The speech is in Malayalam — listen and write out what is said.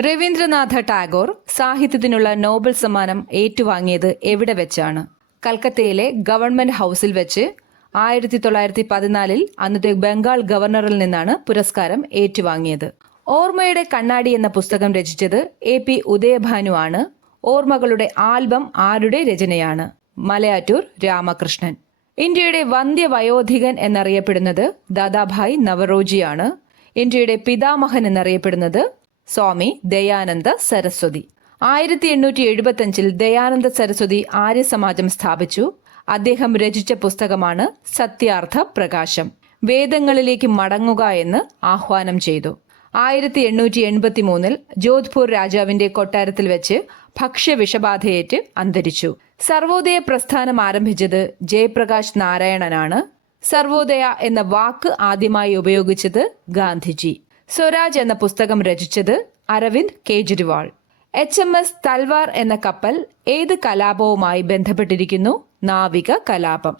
രവീന്ദ്രനാഥ ടാഗോർ സാഹിത്യത്തിനുള്ള നോബൽ സമ്മാനം ഏറ്റുവാങ്ങിയത് എവിടെ വെച്ചാണ്? കൽക്കത്തയിലെ ഗവൺമെന്റ് ഹൌസിൽ വെച്ച് 1914 അന്നത്തെ ബംഗാൾ ഗവർണറിൽ നിന്നാണ് പുരസ്കാരം ഏറ്റുവാങ്ങിയത്. ഓർമ്മയുടെ കണ്ണാടി എന്ന പുസ്തകം രചിച്ചത് AP ഉദയഭാനു ആണ്. ഓർമ്മകളുടെ ആൽബം ആരുടെ രചനയാണ്? മലയാറ്റൂർ രാമകൃഷ്ണൻ. ഇന്ത്യയുടെ വന്ധ്യവയോധികൻ എന്നറിയപ്പെടുന്നത് ദാദാഭായ് നവറോജിയാണ്. ഇന്ത്യയുടെ പിതാമഹൻ എന്നറിയപ്പെടുന്നത് സ്വാമി ദയാനന്ദ സരസ്വതി. 1875 ദയാനന്ദ സരസ്വതി ആര്യസമാജം സ്ഥാപിച്ചു. അദ്ദേഹം രചിച്ച പുസ്തകമാണ് സത്യാർത്ഥ പ്രകാശം. വേദങ്ങളിലേക്ക് മടങ്ങുക എന്ന് ആഹ്വാനം ചെയ്തു. 1883 ജോധ്പൂർ രാജാവിന്റെ കൊട്ടാരത്തിൽ വെച്ച് ഭക്ഷ്യവിഷബാധയേറ്റ് അന്തരിച്ചു. സർവോദയ പ്രസ്ഥാനം ആരംഭിച്ചത് ജയപ്രകാശ് നാരായണനാണ്. സർവോദയ എന്ന വാക്ക് ആദ്യമായി ഉപയോഗിച്ചത് ഗാന്ധിജി. സ്വരാജ് എന്ന പുസ്തകം രചിച്ചത് അരവിന്ദ് കെജ്രിവാൾ. HMS തൽവാർ എന്ന കപ്പൽ ഏത് കലാപവുമായി ബന്ധപ്പെട്ടിരിക്കുന്നു? നാവിക കലാപം.